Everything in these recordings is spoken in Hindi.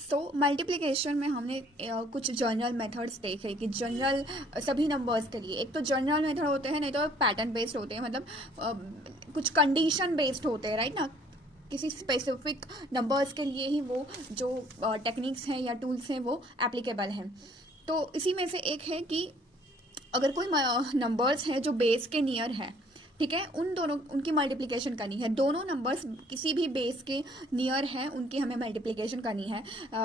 सो मल्टीप्लिकेशन में हमने कुछ जनरल मेथड्स देखे कि जनरल सभी नंबर्स के लिए एक तो जनरल मेथड होते हैं, नहीं तो पैटर्न बेस्ड होते हैं, मतलब कुछ कंडीशन बेस्ड होते हैं, राइट ना। किसी स्पेसिफिक नंबर्स के लिए ही वो जो टेक्निक्स हैं या टूल्स हैं वो एप्लीकेबल हैं। तो इसी में से एक है कि अगर कोई नंबर्स हैं जो बेस के नियर है, ठीक है, उन दोनों उनकी मल्टीप्लिकेशन करनी है। दोनों नंबर्स किसी भी बेस के नियर हैं उनकी हमें मल्टीप्लिकेशन करनी है।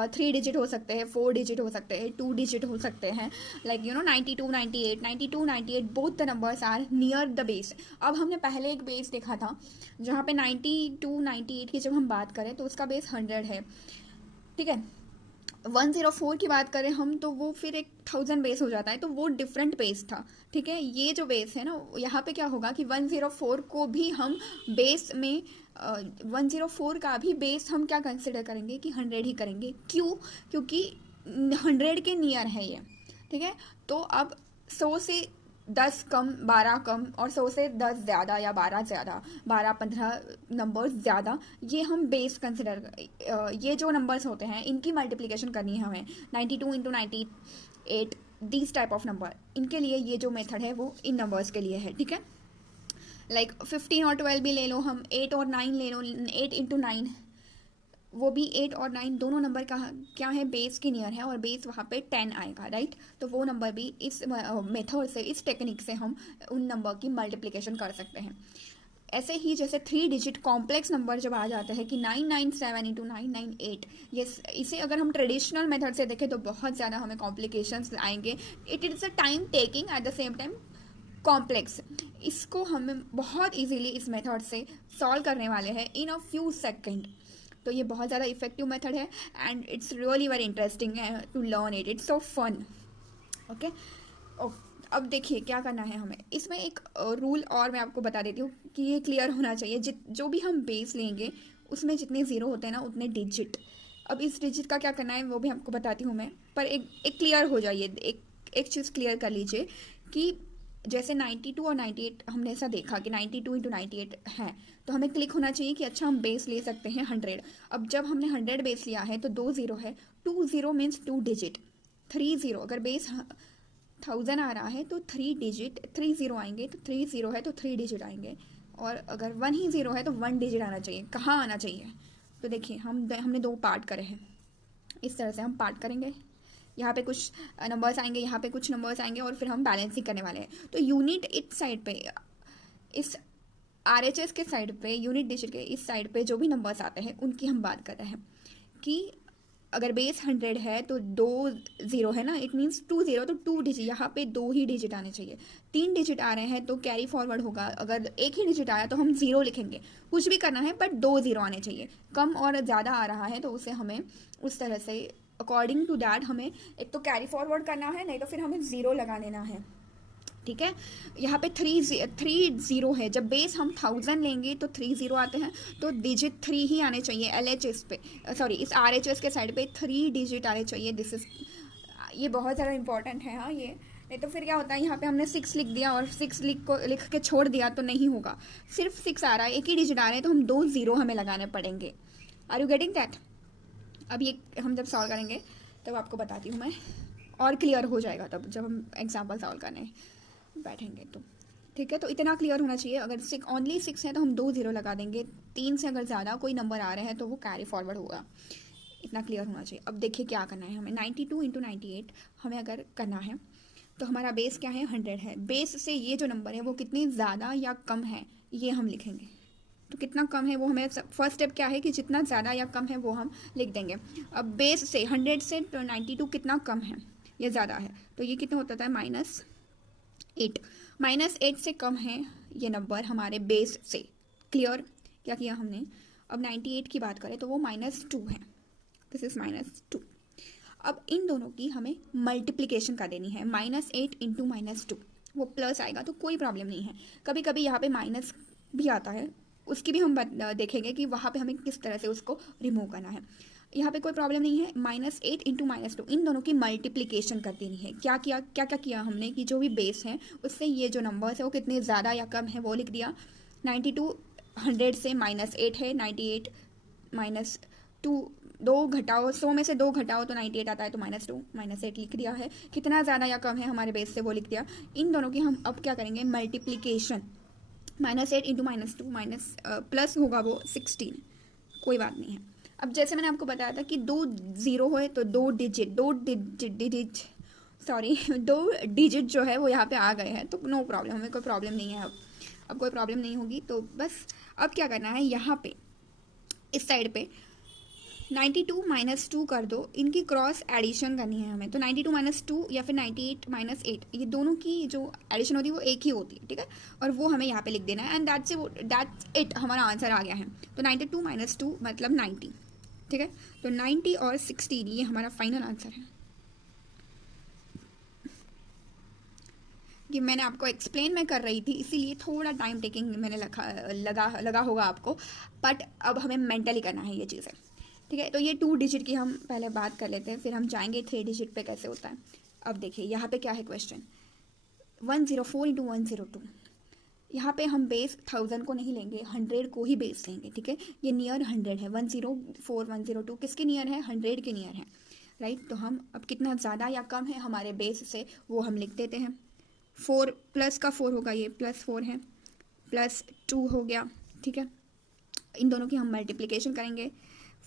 3 डिजिट हो सकते हैं, 4 डिजिट हो सकते हैं, 2 डिजिट हो सकते हैं, like 92, 98 both the numbers are near the base. अब हमने पहले एक बेस देखा था जहाँ पे 92, 98 की जब हम बात करें तो उसका बेस 100 है, ठीक है। 104 की बात करें हम तो वो फिर एक 1000 बेस हो जाता है, तो वो डिफरेंट बेस था, ठीक है। ये जो बेस है ना, यहाँ पे क्या होगा कि 104 को भी हम बेस में 104 का भी बेस हम क्या कंसिडर करेंगे कि 100 ही करेंगे। क्यों? क्योंकि 100 के नियर है ये, ठीक है। तो अब 100 से 10 कम, 12 कम, और 100 से 10 ज़्यादा या 12 ज़्यादा, 12-15 नंबर्स ज़्यादा, ये हम बेस कंसिडर, ये जो नंबर्स होते हैं इनकी मल्टीप्लिकेशन करनी है हमें। 92 into 98, these type of number, इनके लिए ये जो मेथड है वो इन नंबर्स के लिए है, ठीक है। लाइक 15 और 12 भी ले लो, हम 8 और 9 ले लो, 8 into 9, वो भी 8 और 9 दोनों नंबर का क्या है, बेस के नियर है, और बेस वहाँ पे 10 आएगा, राइट। तो वो नंबर भी इस मेथड से, इस टेक्निक से हम उन नंबर की मल्टीप्लिकेशन कर सकते हैं। ऐसे ही जैसे 3 डिजिट कॉम्प्लेक्स नंबर जब आ जाता है कि 997 into 998, ये इसे अगर हम ट्रेडिशनल मेथड से देखें तो बहुत ज़्यादा हमें कॉम्प्लिकेशंस आएंगे। It is a time taking at the same time complex. इसको हमें बहुत इजीली इस मेथड से सॉल्व करने वाले हैं इन अ फ्यू सेकेंड। तो ये बहुत ज़्यादा इफेक्टिव मेथड है and it's really very interesting to learn it, it's so fun. Okay, अब देखिए क्या करना है हमें इसमें। एक रूल और मैं आपको बता देती हूँ कि ये क्लियर होना चाहिए। जो भी हम बेस लेंगे उसमें जितने ज़ीरो होते हैं ना उतने डिजिट। अब इस डिजिट का क्या करना है वो भी आपको बताती हूँ मैं, पर एक क्लियर हो जाइए, एक चीज़ क्लियर कर लीजिए कि जैसे 92 और 98 हमने ऐसा देखा कि 92 into 98 है, तो हमें क्लिक होना चाहिए कि अच्छा हम बेस ले सकते हैं 100। अब जब हमने 100 बेस लिया है तो 2 0 है, 2 0 मीन्स 2 डिजिट। 3 0, अगर बेस 1000 आ रहा है तो 3 डिजिट, 3 0 आएंगे, तो 3 0 है तो 3 डिजिट आएंगे। और अगर 1 ही 0 है तो 1 डिजिट आना चाहिए। कहाँ आना चाहिए? तो देखिए हमने 2 पार्ट करे हैं, इस तरह से हम पार्ट करेंगे। यहाँ पे कुछ नंबर्स आएंगे, यहाँ पे कुछ नंबर्स आएंगे, और फिर हम बैलेंसिंग करने वाले हैं। तो यूनिट इस साइड पे, इस RHS के साइड पे, यूनिट डिजिट के इस साइड पे जो भी नंबर्स आते हैं उनकी हम बात कर रहे हैं कि अगर बेस 100 है तो 2 0 है ना, इट मीन्स 2 0, तो 2 डिजिट, यहाँ पे 2 ही डिजिट आने चाहिए। 3 डिजिट आ रहे हैं तो कैरी फॉरवर्ड होगा, अगर एक ही डिजिट आया तो हम 0 लिखेंगे। कुछ भी करना है बट 2 0 आने चाहिए। कम और ज़्यादा आ रहा है तो उसे हमें उस तरह से अकॉर्डिंग टू दैट हमें एक तो कैरी फॉरवर्ड करना है, नहीं तो फिर हमें 0 लगा लेना है, ठीक है। यहाँ पे 3 0 है, जब बेस हम 1000 लेंगे तो 3 0 आते हैं, तो डिजिट 3 ही आने चाहिए LHS पे, सॉरी इस RHS के साइड पे 3 डिजिट आने चाहिए। दिस इज, ये बहुत ज़्यादा इंपॉर्टेंट है हाँ ये। नहीं तो फिर क्या होता है, यहाँ पे हमने 6 लिख दिया और 6 लिख के छोड़ दिया तो नहीं होगा। सिर्फ 6 आ रहा है, एक ही डिजिट आ रहे हैं, तो हम 2 0 हमें लगाने पड़ेंगे। Are you getting that? अब ये हम जब सॉल्व करेंगे तब आपको बताती हूँ मैं, और क्लियर हो जाएगा तब जब हम एग्जाम्पल सॉल्व करने बैठेंगे तो, ठीक है। तो इतना क्लियर होना चाहिए। अगर ओनली 6 है तो हम 2 0 लगा देंगे। 3 से अगर ज़्यादा कोई नंबर आ रहे हैं तो वो कैरी फॉरवर्ड होगा। इतना क्लियर होना चाहिए। अब देखिए क्या करना है हमें। 92 into 98 हमें अगर करना है तो हमारा बेस क्या है, 100 है। बेस से ये जो नंबर है वो कितनी ज़्यादा या कम है ये हम लिखेंगे। तो कितना कम है वो हमें, फर्स्ट स्टेप क्या है कि जितना ज़्यादा या कम है वो हम लिख देंगे। अब बेस से 100 से 92 कितना कम है, ये ज़्यादा है, तो ये कितना होता था, -8। -8 से कम है ये नंबर हमारे बेस से। क्लियर? क्या किया हमने? अब 98 की बात करें तो वो -2 है, दिस इज -2। अब इन दोनों की हमें मल्टीप्लिकेशन कर देनी है। -8 into -2, वो प्लस आएगा तो कोई प्रॉब्लम नहीं है। कभी कभी यहाँ पे माइनस भी आता है, उसकी भी हम देखेंगे कि वहाँ पे हमें किस तरह से उसको रिमूव करना है। यहाँ पे कोई प्रॉब्लम नहीं है। -8 into -2, इन दोनों की मल्टीप्लिकेशन कर देनी है। क्या किया, क्या क्या किया हमने कि जो भी बेस है उससे ये जो नंबर्स है वो कितने ज़्यादा या कम है वो लिख दिया। 92 100 से -8 है, 98 -2 दो घटाओ, 100 में से 2 घटाओ तो 98 आता है, तो -2 -8 लिख दिया है। कितना ज़्यादा या कम है हमारे बेस से वो लिख दिया। इन दोनों की हम अब क्या करेंगे, मल्टीप्लिकेशन। -8 इंटू -2 माइनस प्लस होगा वो 16, कोई बात नहीं है। अब जैसे मैंने आपको बताया था कि 2 ज़ीरो है तो 2 डिजिट जो है वो यहाँ पे आ गए हैं, तो नो प्रॉब्लम, हमें कोई प्रॉब्लम नहीं है। अब कोई प्रॉब्लम नहीं होगी। तो बस अब क्या करना है, यहाँ पे इस साइड पे 92 -2 कर दो, इनकी क्रॉस एडिशन करनी है हमें। तो 92 -2 या फिर 98 -8, ये दोनों की जो एडिशन होती है वो एक ही होती है, ठीक है। और वो हमें यहाँ पे लिख देना है, एंड दैट्स इट, हमारा आंसर आ गया है। तो 92 -2 मतलब 90, ठीक है। तो 90 और 16 ये हमारा फाइनल आंसर है। कि मैंने आपको एक्सप्लेन मैं कर रही थी, इसीलिए थोड़ा टाइम टेकिंग मैंने लगा होगा आपको, बट अब हमें मेंटली करना है ये चीज़ें, ठीक है। तो ये 2 डिजिट की हम पहले बात कर लेते हैं, फिर हम जाएंगे 3 डिजिट पे कैसे होता है। अब देखिए यहाँ पे क्या है क्वेश्चन, 104 इंटू 102। यहाँ पे हम बेस 1000 को नहीं लेंगे, 100 को ही बेस लेंगे, ठीक है। ये नियर 100 है, 104 102 किसके नियर है, 100 के नियर है, राइट। तो हम अब कितना ज़्यादा या कम है हमारे बेस से वो हम लिख देते हैं। 4 प्लस का 4 होगा, ये +4 है, +2 हो गया, ठीक है। इन दोनों की हम मल्टीप्लिकेशन करेंगे।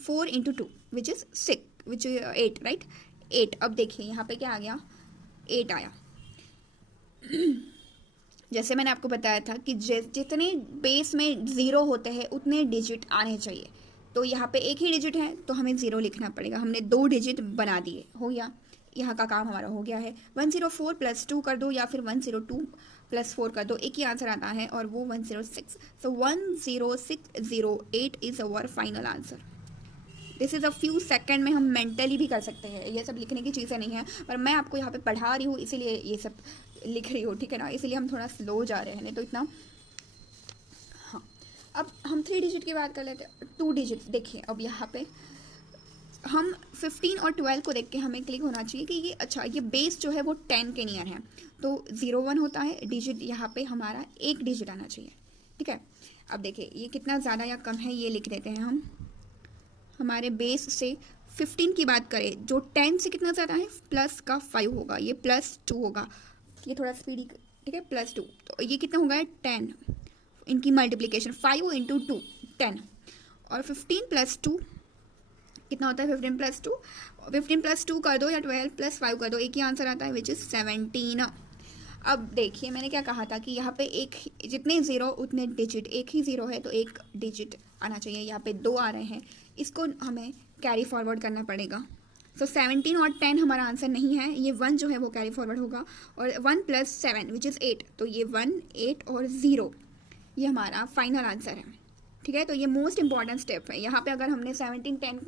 4 इंटू 2 विच इज़ 8, राइट। 8, अब देखिए यहाँ पे क्या आ गया, 8 आया। जैसे मैंने आपको बताया था कि जितने बेस में 0 होते हैं उतने डिजिट आने चाहिए। तो यहाँ पे एक ही डिजिट है तो हमें 0 लिखना पड़ेगा, हमने 2 डिजिट बना दिए, हो गया, यहाँ का काम हमारा हो गया है। 104 + 2 कर दो या फिर 102 + 4 कर दो, एक ही आंसर आता है और वो 106। सो 10608 is our final answer. This is a few second में हम मेंटली भी कर सकते हैं, ये सब लिखने की चीज़ें नहीं है, पर मैं आपको यहाँ पे पढ़ा रही हूँ इसीलिए ये सब लिख रही हूँ, ठीक है ना। इसीलिए हम थोड़ा स्लो जा रहे हैं, नहीं तो इतना। हाँ, अब हम 3 डिजिट की बात कर लेते हैं। 2 डिजिट देखिए, अब यहाँ पे हम 15 और 12 को देख के हमें क्लिक होना चाहिए कि ये अच्छा, ये बेस जो है वो 10 के नियर है, तो 01 होता है डिजिट, यहाँ पे हमारा एक डिजिट आना चाहिए, ठीक है। अब देखिए ये कितना ज़्यादा या कम है ये लिख देते हैं हम। हमारे बेस से 15 की बात करें, जो 10 से कितना ज़्यादा है, प्लस का 5 होगा, ये +2 होगा, ये थोड़ा स्पीडी, ठीक है, +2, तो ये कितना होगा 10। इनकी मल्टीप्लिकेशन 5 इंटू 2 10, और 15 + 2 कितना होता है, 15 + 2 कर दो या 12 + 5 कर दो, एक ही आंसर आता है विच इज़ 17। अब देखिए मैंने क्या कहा था कि यहाँ पे एक, जितने 0 उतने डिजिट, एक ही 0 है तो एक डिजिट आना चाहिए, यहाँ पे 2 आ रहे हैं, इसको हमें कैरी फॉरवर्ड करना पड़ेगा। सो 17 और 10 हमारा आंसर नहीं है, ये 1 जो है वो कैरी फॉरवर्ड होगा, और 1 + 7 विच इज़ 8, तो ये 1 8 और 0 ये हमारा फाइनल आंसर है, ठीक है। तो ये मोस्ट इंपॉर्टेंट स्टेप है, यहाँ पे अगर हमने 17 10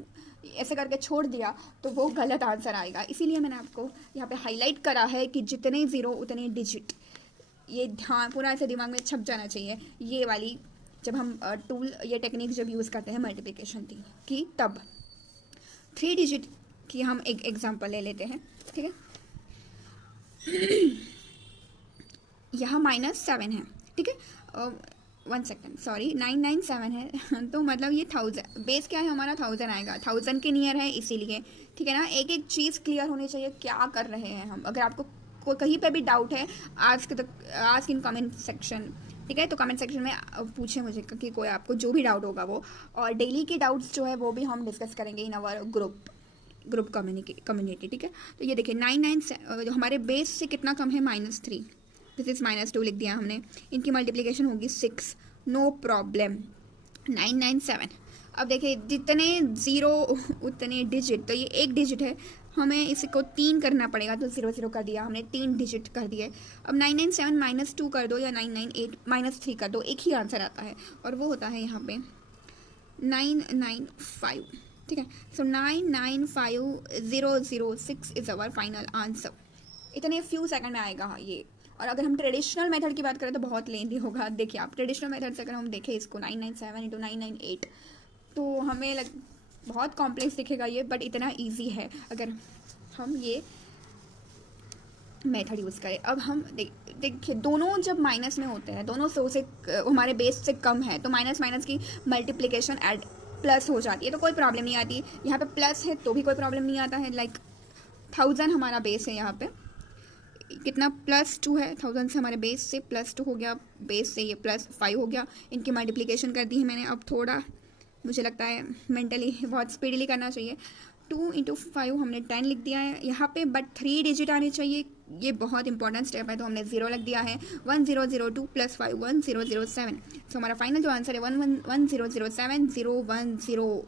ऐसे करके छोड़ दिया तो वो गलत आंसर आएगा, इसीलिए मैंने आपको यहाँ पे हाईलाइट करा है कि जितने 0 उतने डिजिट, ये ध्यान पूरा ऐसे दिमाग में छप जाना चाहिए। ये वाली जब हम टूल, ये टेक्निक जब यूज़ करते हैं मल्टीप्लिकेशन की, तब 3 डिजिट की हम एक एग्जांपल ले लेते हैं, ठीक है। यहाँ -7 है, ठीक है, 1 सेकेंड, सॉरी 997 है, तो मतलब ये 1000, बेस क्या है हमारा 1000 आएगा, 1000 के नियर है इसीलिए, ठीक है ना। एक एक चीज़ क्लियर होनी चाहिए क्या कर रहे हैं हम। अगर आपको कहीं पे भी डाउट है, आस्क इन कमेंट सेक्शन, ठीक है। तो कमेंट सेक्शन में पूछे मुझे कि कोई आपको जो भी डाउट होगा वो, और डेली के डाउट्स जो है वो भी हम डिस्कस करेंगे इन आवर ग्रुप कम्युनिटी, ठीक है। तो ये देखिए 99 हमारे बेस से कितना कम है, -3, दिस इज -2 लिख दिया हमने, इनकी मल्टीप्लिकेशन होगी 6, नो प्रॉब्लम, 997। अब देखिए जितने 0 उतने डिजिट, तो ये एक डिजिट है, हमें इसको 3 करना पड़ेगा, तो 0 0 कर दिया हमने, 3 डिजिट कर दिए। अब 997 -2 कर दो या 998 -3 कर दो, एक ही आंसर आता है और वो होता है यहाँ पे 995, ठीक है। सो 995006 इज़ अवर फाइनल आंसर। इतने फ्यू सेकंड में आएगा ये। और अगर हम ट्रेडिशनल मेथड की बात करें तो बहुत लेंदी होगा। देखिए आप ट्रेडिशनल मेथड से अगर हम देखें इसको 997 × 998, तो हमें बहुत कॉम्प्लेक्स दिखेगा ये, बट इतना इजी है अगर हम ये मेथड यूज़ करें। अब हम देखिए दोनों जब माइनस में होते हैं, दोनों 100 से हमारे बेस से कम है, तो माइनस की मल्टीप्लिकेशन प्लस हो जाती है तो कोई प्रॉब्लम नहीं आती। यहाँ पे प्लस है तो भी कोई प्रॉब्लम नहीं आता है। लाइक 1000 हमारा बेस है, यहाँ पे कितना +2 है, 1000 से हमारे बेस से +2 हो गया, बेस से ये +5 हो गया। इनकी मल्टीप्लिकेशन कर दी है मैंने। अब थोड़ा मुझे लगता है मेंटली बहुत स्पीडली करना चाहिए। 2 × 5 हमने 10 लिख दिया है यहाँ पे, बट 3 डिजिट आने चाहिए, ये बहुत इंपॉर्टेंट स्टेप है, तो हमने 0 लग दिया है। 1002 + 5 1007। सो हमारा फाइनल जो आंसर है 1007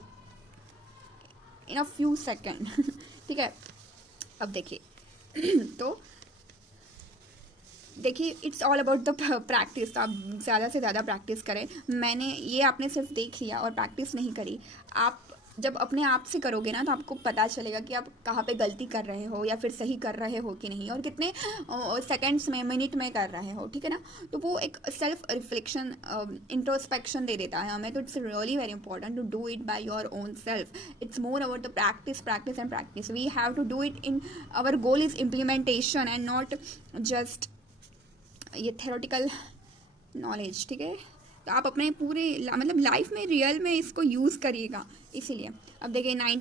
इन अ फ्यू सेकेंड। ठीक है, अब देखिए तो देखिए it's all about the practice. आप ज़्यादा से ज़्यादा प्रैक्टिस करें। मैंने ये आपने सिर्फ देख लिया और प्रैक्टिस नहीं करी। आप जब अपने आप से करोगे ना तो आपको पता चलेगा कि आप कहाँ पे गलती कर रहे हो या फिर सही कर रहे हो कि नहीं, और कितने सेकंड्स में, मिनट में कर रहे हो। ठीक है ना, तो वो एक सेल्फ रिफ्लेक्शन, इंट्रोस्पेक्शन दे देता है हमें। तो it's really very important to do it by your own self. It's more about the practice and practice. We have to do it in our goal is implementation and not just ये थेरोटिकल नॉलेज। ठीक है, तो आप अपने पूरे मतलब लाइफ में रियल में इसको यूज़ करिएगा। इसीलिए अब देखिए 9,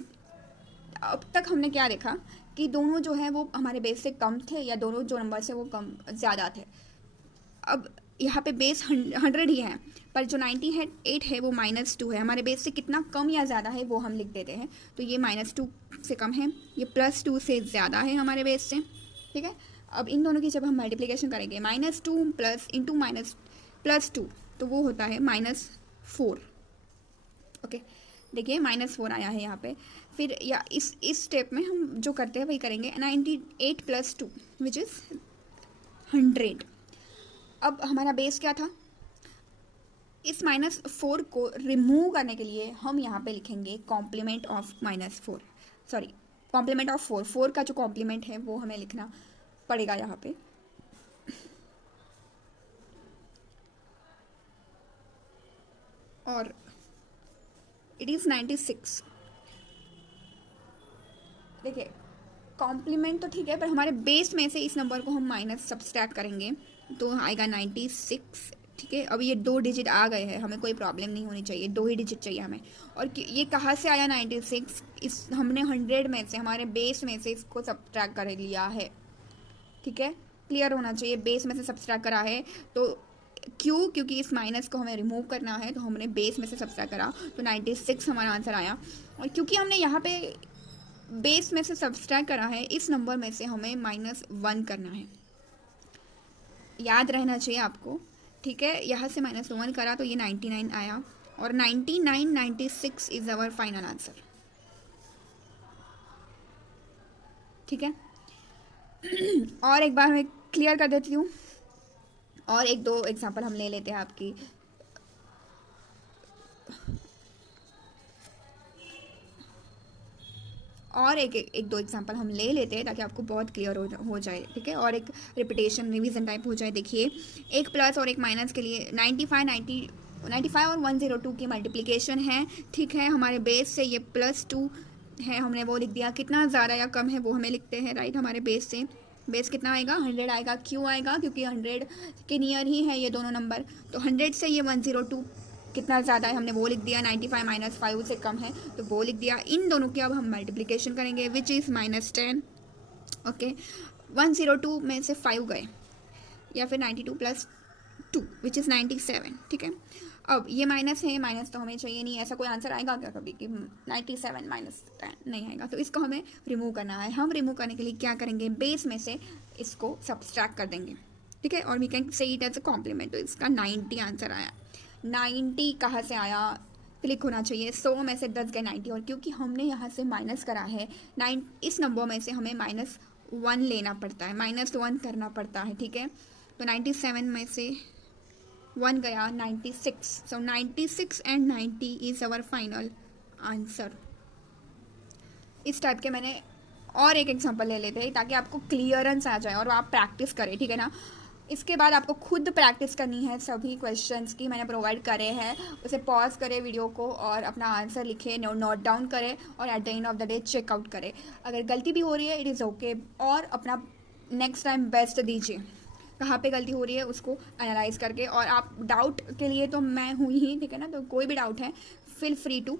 अब तक हमने क्या देखा कि दोनों जो है वो हमारे बेस से कम थे, या दोनों जो नंबर से वो कम ज़्यादा थे। अब यहाँ पे बेस 100 ही है, पर जो 98 है वो -2 है। हमारे बेस से कितना कम या ज़्यादा है वो हम लिख देते हैं। तो ये -2 से कम है, ये +2 से ज़्यादा है हमारे बेस से। ठीक है, अब इन दोनों की जब हम मल्टीप्लिकेशन करेंगे -2 प्लस इंटू +2 तो वो होता है -4। ओके, देखिए -4 आया है यहाँ पे। फिर या इस स्टेप में हम जो करते हैं वही करेंगे। 98 + 2 विच इज़ 100। अब हमारा बेस क्या था, इस -4 को रिमूव करने के लिए हम यहाँ पे लिखेंगे complement of -4, sorry complement of 4 का जो कॉम्प्लीमेंट है वो हमें लिखना पड़ेगा यहाँ पे। और इट इज़ 96। देखिए कॉम्प्लीमेंट तो ठीक है, पर हमारे बेस में से इस नंबर को हम माइनस सब्सट्रैक्ट करेंगे तो आएगा 96। ठीक है, अब ये 2 डिजिट आ गए हैं, हमें कोई प्रॉब्लम नहीं होनी चाहिए, 2 ही डिजिट चाहिए हमें। और ये कहाँ से आया 96, इस हमने 100 में से, हमारे बेस में से इसको सब्सट्रैक्ट कर लिया है। ठीक है, क्लियर होना चाहिए, बेस में से सब्सट्रैक्ट करा है तो क्योंकि इस माइनस को हमें रिमूव करना है तो हमने बेस में से सब्सट्रैक्ट करा तो 96 हमारा आंसर आया। और क्योंकि हमने यहाँ पे बेस में से सब्सट्रैक्ट करा है, इस नंबर में से हमें -1 करना है, याद रहना चाहिए आपको। ठीक है, यहाँ से -1 करा तो ये 99 आया, और 96 इज आवर फाइनल आंसर। ठीक है, और एक बार मैं क्लियर कर देती हूँ, और 1-2 एग्जांपल हम ले लेते हैं आपकी। और एक दो एग्जांपल हम ले लेते हैं ताकि आपको बहुत क्लियर हो जाए। ठीक है, और एक रिपीटेशन रिवीजन टाइप हो जाए। देखिए, एक प्लस और एक माइनस के लिए 95 और 102 की मल्टीप्लिकेशन है। ठीक है, हमारे बेस से ये +2 है, हमने वो लिख दिया। कितना ज़्यादा या कम है वो हमें लिखते हैं, राइट। हमारे बेस से बेस कितना आएगा, 100 आएगा। क्यों आएगा, क्योंकि 100 के नियर ही है ये दोनों नंबर। तो 100 से ये 102 कितना ज़्यादा है हमने वो लिख दिया। 95 - 5 से कम है तो वो लिख दिया। इन दोनों की अब हम मल्टीप्लिकेशन करेंगे विच इज़ -10। ओके, 102 में से 5 गए, या फिर 92 + 2 विच इज़ 97। ठीक है, अब ये माइनस है, माइनस तो हमें चाहिए नहीं। ऐसा कोई आंसर आएगा क्या कभी कि 97 - 10? नहीं आएगा, तो इसको हमें रिमूव करना है। हम रिमूव करने के लिए क्या करेंगे, बेस में से इसको सब्सट्रैक्ट कर देंगे। ठीक है, और we can say it as a complement. तो इसका 90 आंसर आया। 90 कहाँ से आया, क्लिक होना चाहिए। 100 में से 10 गए 90, और क्योंकि हमने यहाँ से माइनस करा है 9, इस नंबर में से हमें -1 लेना पड़ता है, -1 करना पड़ता है। ठीक है, तो 97 में से 1 गया 96। So 96 and 90 is our final answer. इस टाइप के मैंने और एक एग्जांपल ले लेते हैं ताकि आपको क्लियरेंस आ जाए और आप प्रैक्टिस करें। ठीक है ना, इसके बाद आपको खुद प्रैक्टिस करनी है। सभी क्वेश्चंस की मैंने प्रोवाइड करे हैं, उसे पॉज करें वीडियो को और अपना आंसर लिखें, नोट डाउन करें, और at the end of the day check out करें। अगर गलती भी हो रही है इट इज़ ओके, और अपना नेक्स्ट टाइम बेस्ट दीजिए। कहाँ पे गलती हो रही है उसको एनालाइज करके। और आप डाउट के लिए तो मैं हूँ ही, ठीक है ना, तो कोई भी डाउट है फील फ्री टू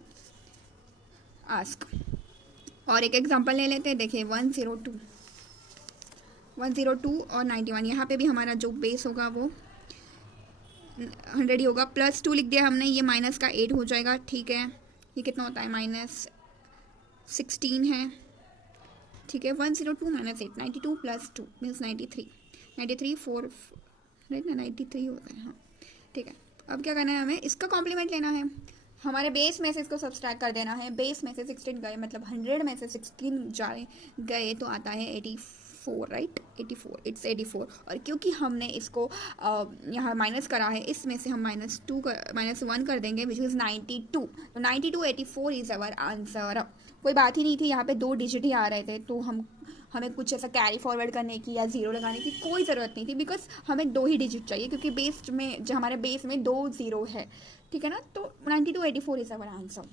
आस्क। और एक एग्जांपल ले लेते हैं, देखिए 102 और 91, यहाँ पे भी हमारा जो बेस होगा वो 100 ही होगा। +2 लिख दिया हमने, ये माइनस का 8 हो जाएगा, ठीक है। ये कितना होता है, -16 है, ठीक है। 102 - 8, 92 + 2 मीन्स 93, 93 4 राइट ना, 93 होता है, हाँ ठीक है। अब क्या करना है, हमें इसका कॉम्प्लीमेंट लेना है, हमारे बेस में से इसको सब्सट्रैक्ट कर देना है। बेस में से 16 गए, मतलब 100 में से 16 जाए गए तो आता है 84, राइट, 84, इट्स 84। और क्योंकि हमने इसको यहाँ माइनस करा है, इसमें से हम -1 कर देंगे, विच इज़ 92। तो 92 84 इज़ अवर आंसर। कोई बात ही नहीं थी, यहाँ पे 2 डिजिट ही आ रहे थे, तो हमें कुछ ऐसा कैरी फॉरवर्ड करने की या ज़ीरो लगाने की कोई ज़रूरत नहीं थी, बिकॉज हमें 2 ही डिजिट चाहिए, क्योंकि बेस में जो हमारे बेस में 2 0 है, ठीक है ना। तो 92 84 इज़ अवर आंसर।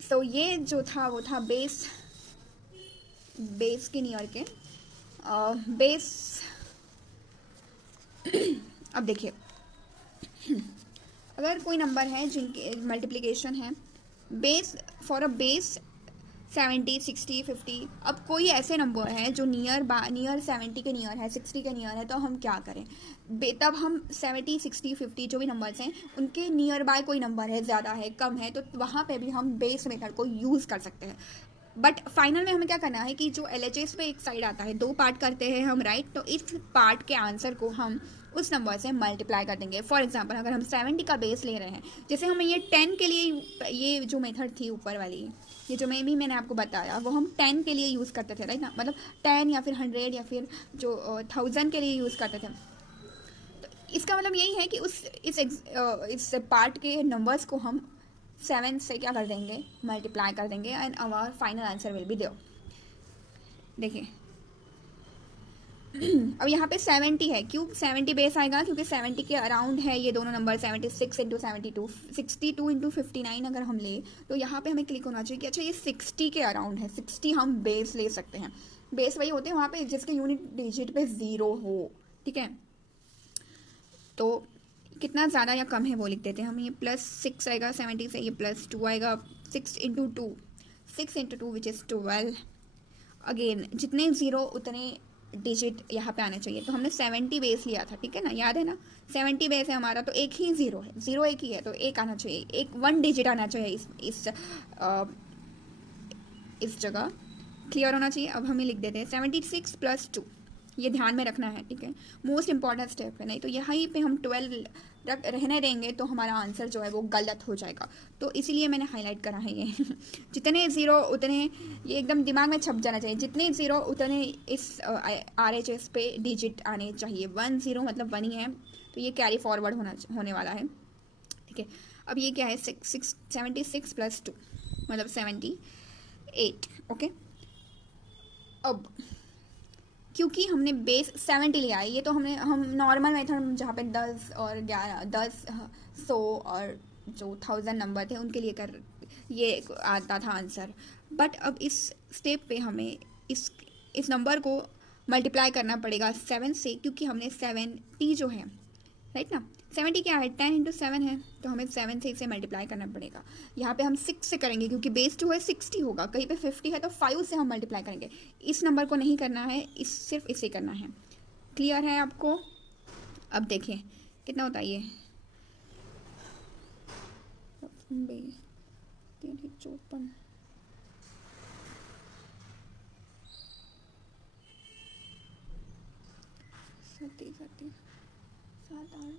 सो ये जो था वो था बेस के नियर के बेस। अब देखिए, अगर कोई नंबर है जिनके मल्टीप्लिकेशन है बेस फॉर अ बेस 70 60 50, अब कोई ऐसे नंबर है जो नियर 70 के नियर है, 60 के नियर है, तो हम क्या करें, तब हम 70 60 50 जो भी नंबर्स हैं उनके नियर बाय कोई नंबर है, ज़्यादा है कम है, तो वहाँ पे भी हम बेस मेथड को यूज़ कर सकते हैं। बट फाइनल में हमें क्या करना है कि जो LHS पे एक साइड आता है, 2 पार्ट करते हैं हम, राइट। तो इस पार्ट के आंसर को हम उस नंबर से मल्टीप्लाई कर देंगे। फॉर एग्जांपल अगर हम 70 का बेस ले रहे हैं, जैसे हम ये 10 के लिए, ये जो मेथड थी ऊपर वाली, ये जो मैंने आपको बताया, वो हम 10 के लिए यूज़ करते थे, राइट ना, मतलब 10 या फिर 100 या फिर जो 1000 के लिए यूज़ करते थे। तो इसका मतलब यही है कि इस पार्ट के नंबर्स को हम 7 से क्या कर देंगे, मल्टीप्लाई कर देंगे, and our final answer will be there. देखिए अब यहाँ पे 70 है, क्यों 70 बेस आएगा, क्योंकि 70 के अराउंड है ये दोनों नंबर, 76 × 72, 62 × 59 अगर हम ले, तो यहाँ पे हमें क्लिक होना चाहिए कि अच्छा ये 60 के अराउंड है, 60 हम बेस ले सकते हैं। बेस वही होते हैं वहाँ पे जिसके यूनिट डिजिट पे 0 हो, ठीक है। तो कितना ज़्यादा या कम है वो लिख देते हैं हम, ये +6 आएगा 70 से, ये +2 आएगा, 6 × 2, 6 × 2 विच इज़ 12। अगेन जितने 0 उतने डिजिट यहाँ पे आने चाहिए, तो हमने 70 बेस लिया था, ठीक है ना, याद है ना, 70 बेस है हमारा, तो एक ही 0 है, 0 एक ही है, तो एक आना चाहिए, एक 1 डिजिट आना चाहिए इस जगह, क्लियर होना चाहिए। अब हमें लिख देते हैं 76 + 2, ये ध्यान में रखना है, ठीक है, मोस्ट इंपॉर्टेंट स्टेप है, नहीं तो यहीं पे हम 12 रहने देंगे तो हमारा आंसर जो है वो गलत हो जाएगा, तो इसीलिए मैंने हाईलाइट करा है ये जितने 0 उतने, ये एकदम दिमाग में छप जाना चाहिए, जितने 0 उतने इस RHS पे डिजिट आने चाहिए। 1 0 मतलब 1 ही है, तो ये कैरी फॉरवर्ड होने वाला है, ठीक है। अब ये क्या है, 76 + 2 मतलब 78, ओके। अब क्योंकि हमने बेस 70 लिया है, ये तो हम नॉर्मल मेथड जहाँ पे 10 और 11 10 100 और जो 1000 नंबर थे उनके लिए ये आता था आंसर। बट अब इस स्टेप पे हमें इस नंबर को मल्टीप्लाई करना पड़ेगा 7 से, क्योंकि हमने 70 जो है, राइट ना, 70 क्या है, 10 × 7 है, तो हमें 7 से इसे मल्टीप्लाई करना पड़ेगा। यहाँ पे हम 6 से करेंगे, क्योंकि बेस जो है 60 होगा, कहीं पे 50 है तो 5 से हम मल्टीप्लाई करेंगे। इस नंबर को नहीं करना है, सिर्फ इसे करना है। क्लियर है आपको? अब देखिए कितना होता है ये, 54 7 8